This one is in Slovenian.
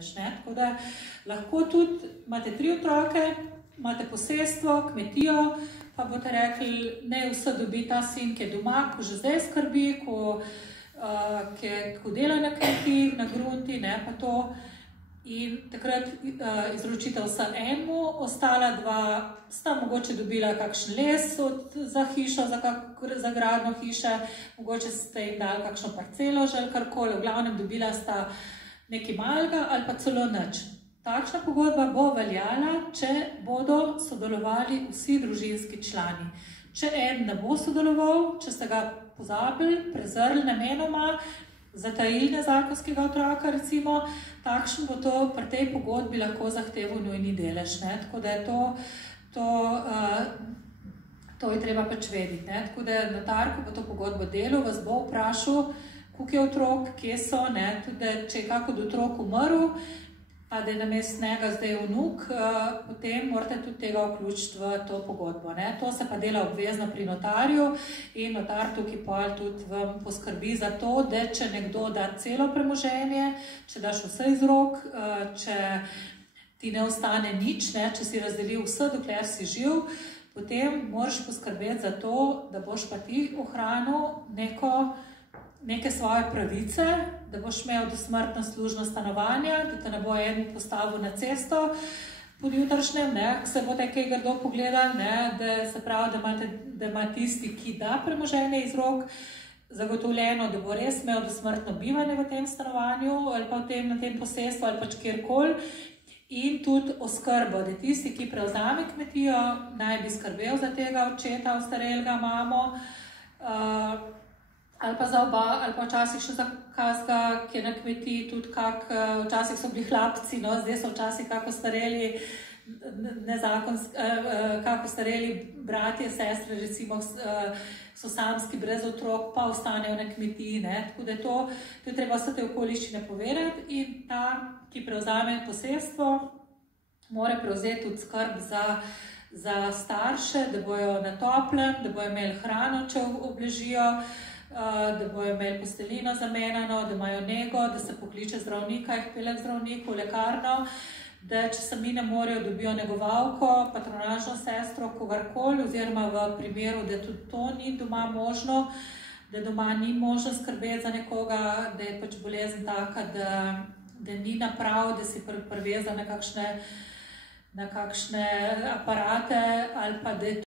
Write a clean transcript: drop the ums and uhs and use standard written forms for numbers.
delež. Tako da lahko tudi imate 3 otroke, imate posestvo, kmetijo, pa boste rekli, ne vse dobi ta sin, ki je doma, ko že zdaj skrbi, ko dela na kmetiji, na grunti, pa to. In takrat izročite vse enemu, ostala 2 sta mogoče dobila kakšen les za hišo, za gradno hiše, mogoče ste jim dali kakšno parcelo že ali karkoli, v glavnem dobila sta nekaj malega ali pa celo nič. Takšna pogodba bo veljala, če bodo sodelovali vsi družinski člani. Če en ne bo sodeloval, če ste ga pozabili, prezrli namenoma, zatajili nezakonskega otroka, recimo, takšen bo to pri tej pogodbi lahko zahteval nujni delež. Tako da je to je treba pač vedeti. Tako da notar, ko bo to pogodbo delal, vas bo vprašal, koliko je otrok, kje so, tudi če je kak od otrok umrl, pa da je namesto njega zdaj vnuk, potem morate tudi tega vključiti v to pogodbo. To se pa dela obvezno pri notarju in notar tukaj tudi vam poskrbi za to, da če nekdo da celo premoženje, če daš vse iz rok, če ti ne ostane nič, če si razdelil vse, dokler si živ, potem moraš poskrbeti za to, da boš pa ti ohranil neke svoje pravice, da boš imel dosmrtno služno stanovanje, da te ne bo en postavil na cesto pod jutrašnjem, ko se bo kaj grdo pogledal, da se pravi, da ima tisti, ki da premoženje iz rok, zagotovljeno, da bo res imel dosmrtno bivanje v tem stanovanju ali pa na tem posestvu ali pač kjerkoli. In tudi oskrbo, da tisti, ki prevzame kmetijo, naj bi skrbel za tega očeta, ostarelega mamo, ali pa za oba, ali pa včasih še za kazga, ki je na kmetiji, tudi včasih so bili hlapci, zdaj so včasih kako stareli, kako stareli bratje, sestre, recimo, so samski brez otrok, pa ostanejo na kmetiji. Tako da to je treba vse te okoliščine povedati in ta, ki prevzame posestvo, mora prevzeti tudi skrb za starše, da bojo na toplem, da bojo imeli hrano, če obležijo, da bojo imeli postelino zamenjano, da imajo nego, da se pokliče zdravnika, jih pelje k zdravniku, v lekarno, da če sami ne morejo, dobijo negovalko, patronažno sestro, kogarkoli, oziroma v primeru, da tudi to ni doma možno, da doma ni možno skrbeti za nekoga, da je pač bolezen taka, da ni naprav, da si privezan na kakšne aparate ali pa da je